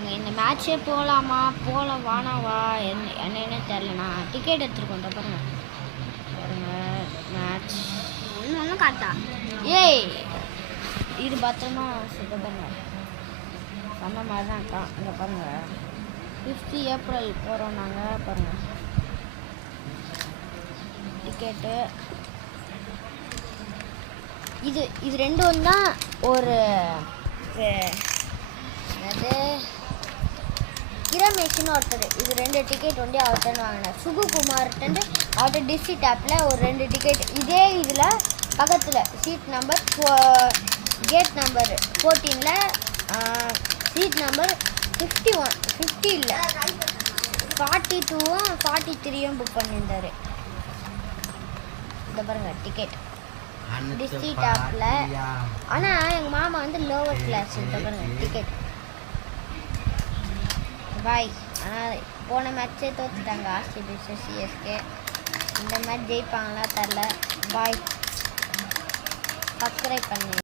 நாங்கள் இந்த மேட்ச்சே போகலாமா போகலாம் வானாவா என்னன்னு தெரிலண்ணா டிக்கெட் எடுத்துருக்கோம் பாருங்க பாருங்க மேட்ச் ஒன்றும் காட்டா ஏய் இது பத்திரமா பாருங்க சொன்ன மாதிரி தான் இருக்கா இங்கே பாருங்கள் 5th ஏப்ரல் போகிறோம் நாங்கள் பாருங்கள் டிக்கெட்டு இது ரெண்டும் தான் ஒரு அது கிரமேஷ்னு ஒருத்தர் இது 2 டிக்கெட் வந்து அவர்கிட்ட வாங்கினார் சுகுகுமார்கிட்ட அவர்கிட்ட டிஸ்ட்ரிக்ட் ஆப்பில் ஒரு 2 டிக்கெட் இதே இதில் பக்கத்தில் சீட் நம்பர் கேட் நம்பர் 14ல் சீட் நம்பர் 50 இல்லை 42ம் 43ம் புக் பண்ணியிருந்தார் இந்த பாருங்க டிக்கெட் டிஸ்ட்ரிக்ட் ஆப்பில் ஆனால் எங்கள் மாமா வந்து லோவர் கிளாஸ் இந்த பாருங்க டிக்கெட் பாய் ஆனால் போன மேட்ச்சே தோற்றுட்டாங்க ஆர்சிபி சிஎஸ்கே இந்த மேட்ச் ஜெயிப்பாங்களா தெரில பாய் சப்ஸ்கிரைப் பண்ணி